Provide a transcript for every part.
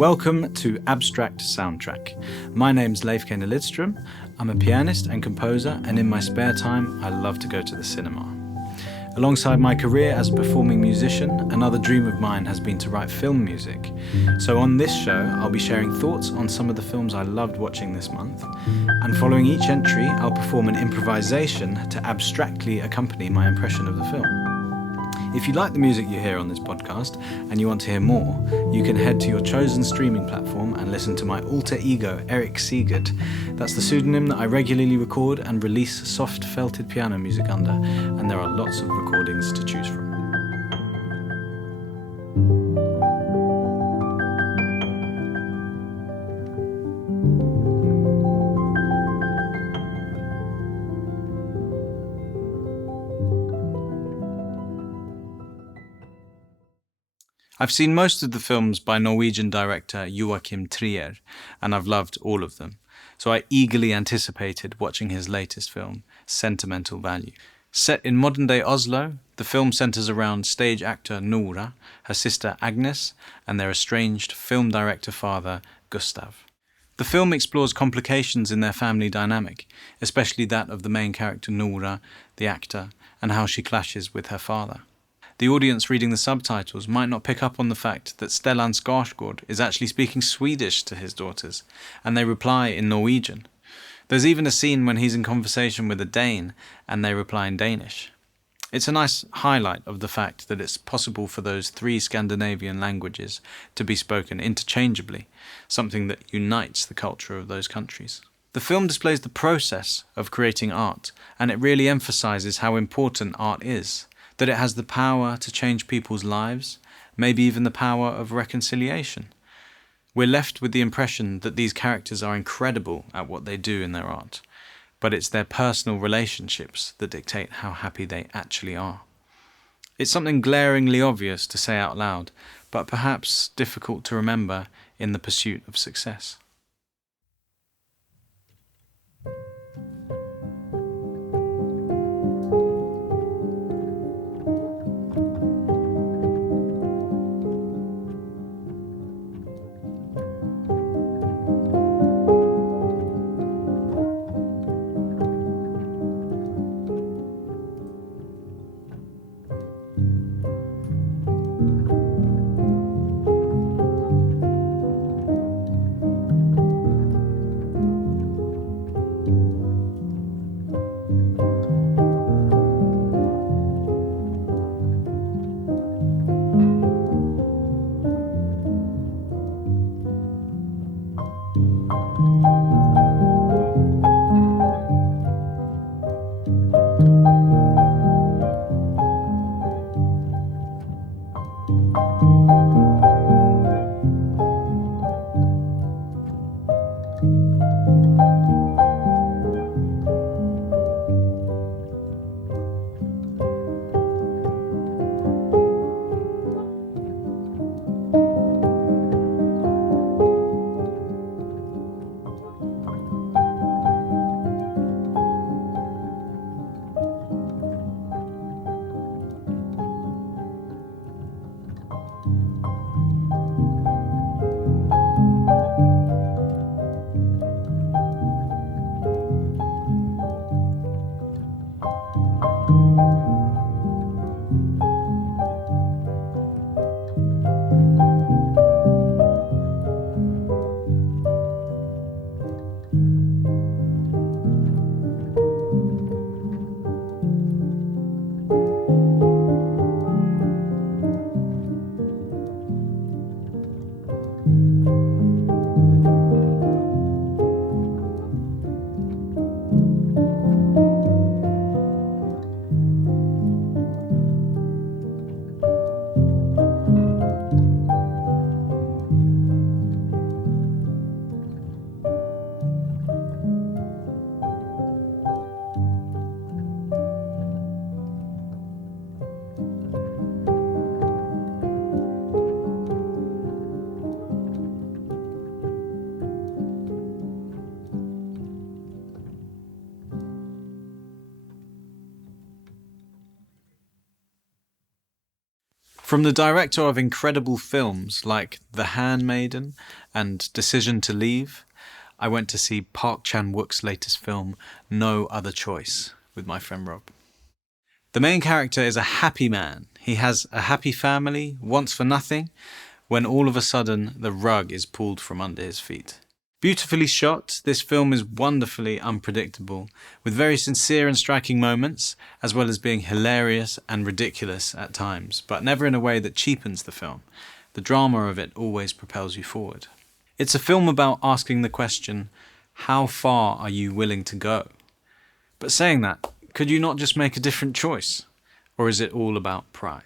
Welcome to Abstract Soundtrack. My name's Leif Kaner-Lidström. I'm a pianist and composer, and in my spare time, I love to go to the cinema. Alongside my career as a performing musician, another dream of mine has been to write film music. So on this show, I'll be sharing thoughts on some of the films I loved watching this month. And following each entry, I'll perform an improvisation to abstractly accompany my impression of the film. If you like the music you hear on this podcast and you want to hear more, you can head to your chosen streaming platform and listen to my alter ego, Eric Siegert. That's the pseudonym that I regularly record and release soft felted piano music under, and there are lots of recordings to choose from. I've seen most of the films by Norwegian director Joachim Trier, and I've loved all of them. So I eagerly anticipated watching his latest film, Sentimental Value. Set in modern-day Oslo, the film centers around stage actor Nora, her sister Agnes, and their estranged film director father, Gustav. The film explores complications in their family dynamic, especially that of the main character Nora, the actor, and how she clashes with her father. The audience reading the subtitles might not pick up on the fact that Stellan Skarsgård is actually speaking Swedish to his daughters, and they reply in Norwegian. There's even a scene when he's in conversation with a Dane, and they reply in Danish. It's a nice highlight of the fact that it's possible for those three Scandinavian languages to be spoken interchangeably, something that unites the culture of those countries. The film displays the process of creating art, and it really emphasizes how important art is. That it has the power to change people's lives, maybe even the power of reconciliation. We're left with the impression that these characters are incredible at what they do in their art, but it's their personal relationships that dictate how happy they actually are. It's something glaringly obvious to say out loud, but perhaps difficult to remember in the pursuit of success. From the director of incredible films like The Handmaiden and Decision to Leave, I went to see Park Chan-wook's latest film, No Other Choice, with my friend Rob. The main character is a happy man. He has a happy family, wants for nothing, when all of a sudden the rug is pulled from under his feet. Beautifully shot, this film is wonderfully unpredictable, with very sincere and striking moments, as well as being hilarious and ridiculous at times, but never in a way that cheapens the film. The drama of it always propels you forward. It's a film about asking the question, how far are you willing to go? But saying that, could you not just make a different choice? Or is it all about pride?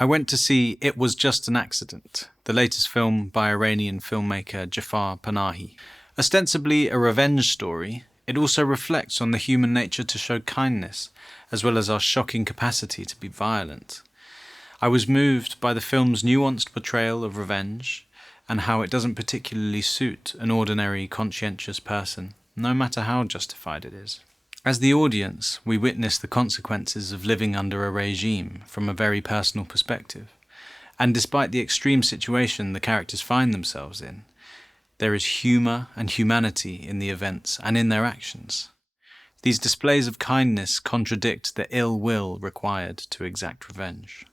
I went to see It Was Just an Accident, the latest film by Iranian filmmaker Jafar Panahi. Ostensibly a revenge story, it also reflects on the human nature to show kindness, as well as our shocking capacity to be violent. I was moved by the film's nuanced portrayal of revenge, and how it doesn't particularly suit an ordinary, conscientious person, no matter how justified it is. As the audience, we witness the consequences of living under a regime from a very personal perspective. And despite the extreme situation the characters find themselves in, there is humour and humanity in the events and in their actions. These displays of kindness contradict the ill will required to exact revenge.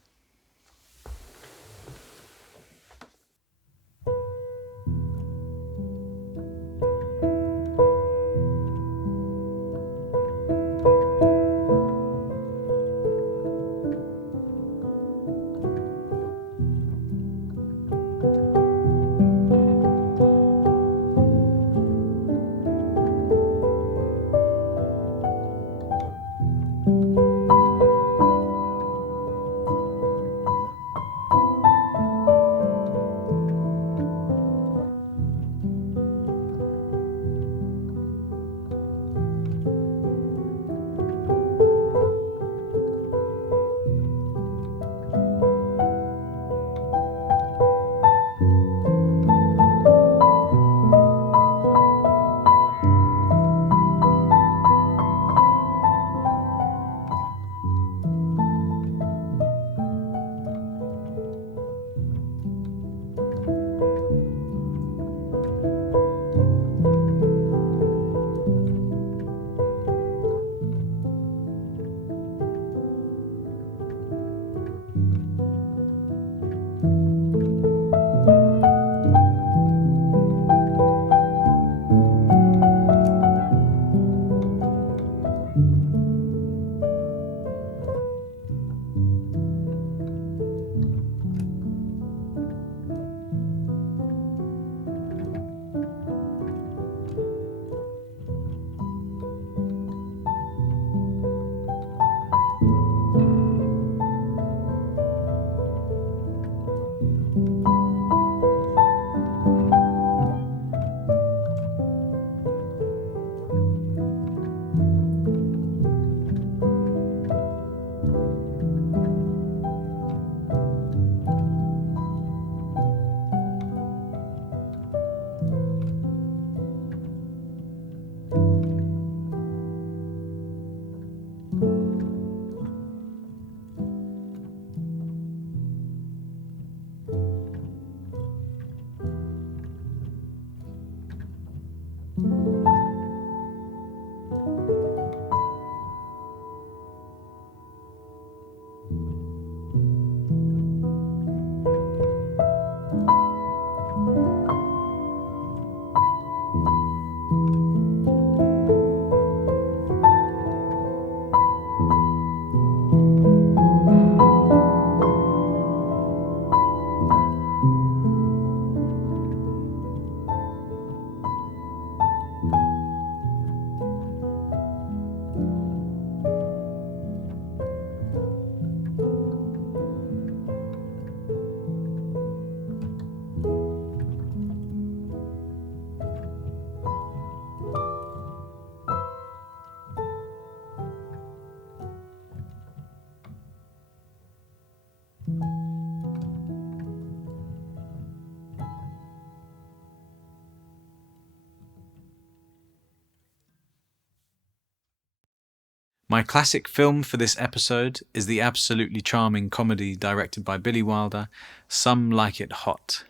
My classic film for this episode is the absolutely charming comedy directed by Billy Wilder, Some Like It Hot.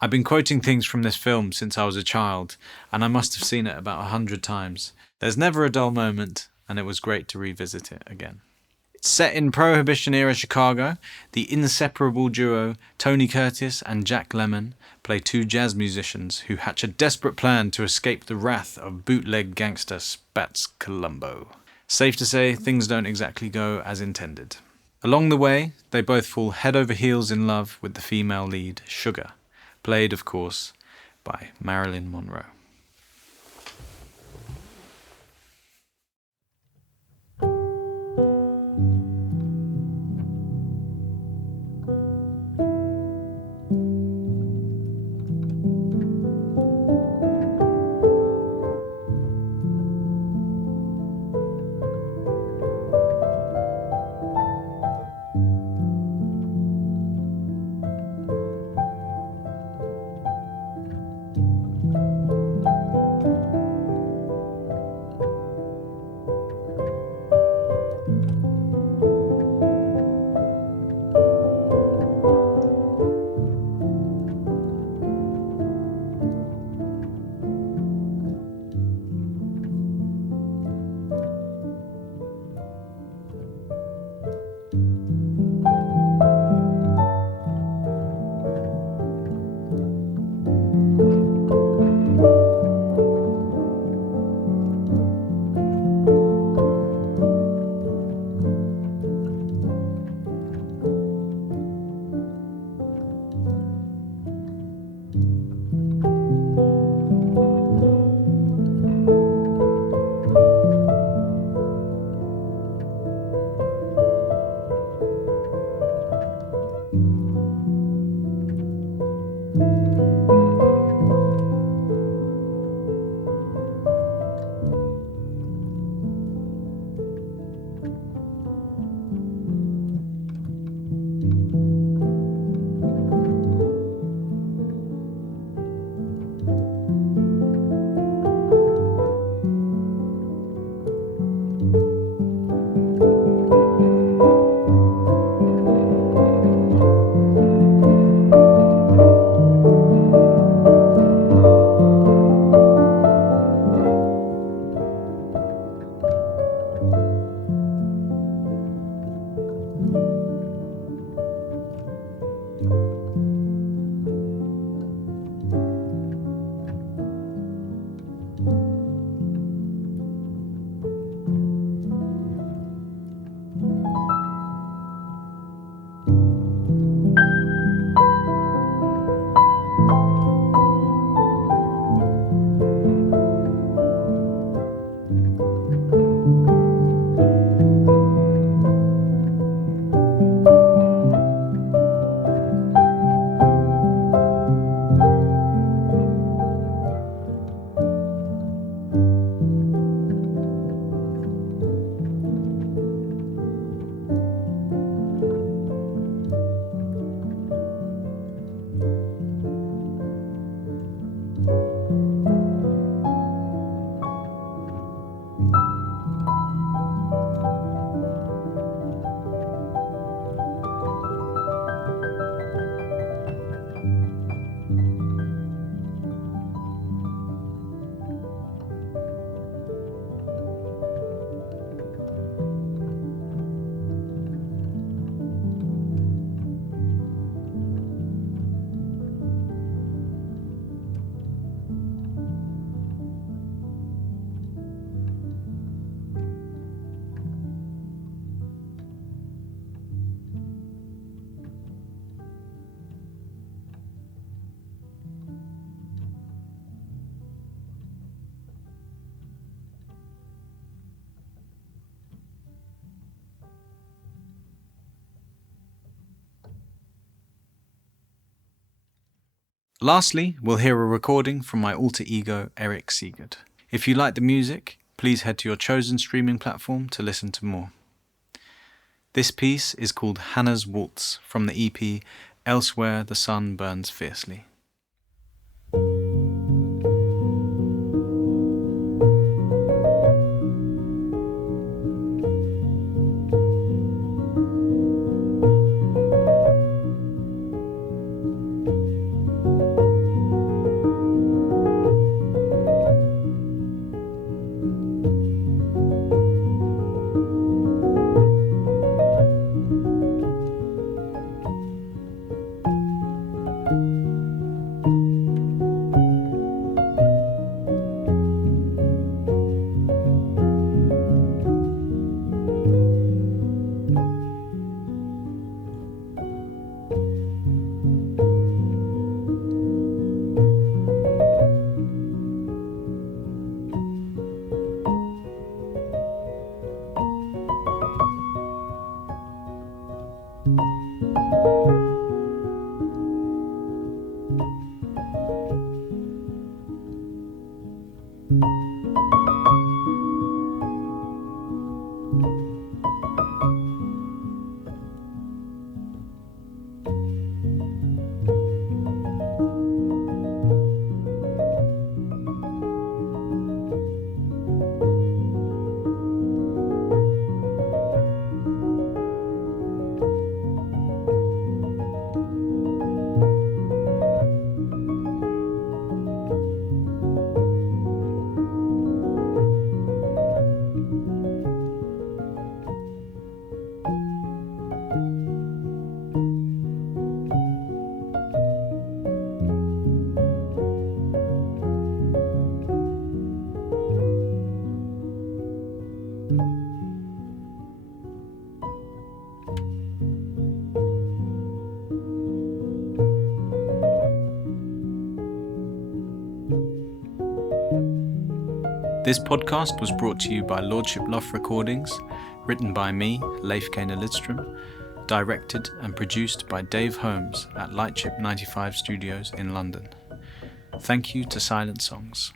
I've been quoting things from this film since I was a child, and I must have seen it about 100 times. There's never a dull moment, and it was great to revisit it again. It's set in Prohibition-era Chicago. The inseparable duo Tony Curtis and Jack Lemmon play two jazz musicians who hatch a desperate plan to escape the wrath of bootleg gangster Spats Columbo. Safe to say, things don't exactly go as intended. Along the way, they both fall head over heels in love with the female lead, Sugar, played, of course, by Marilyn Monroe. Lastly, we'll hear a recording from my alter ego, Eric Siegert. If you like the music, please head to your chosen streaming platform to listen to more. This piece is called Hannah's Waltz from the EP Elsewhere the Sun Burns Fiercely. This podcast was brought to you by Lordship Loft Recordings, written by me, Leif Kaner-Lidström, directed and produced by Dave Holmes at Lightship 95 Studios in London. Thank you to Silent Songs.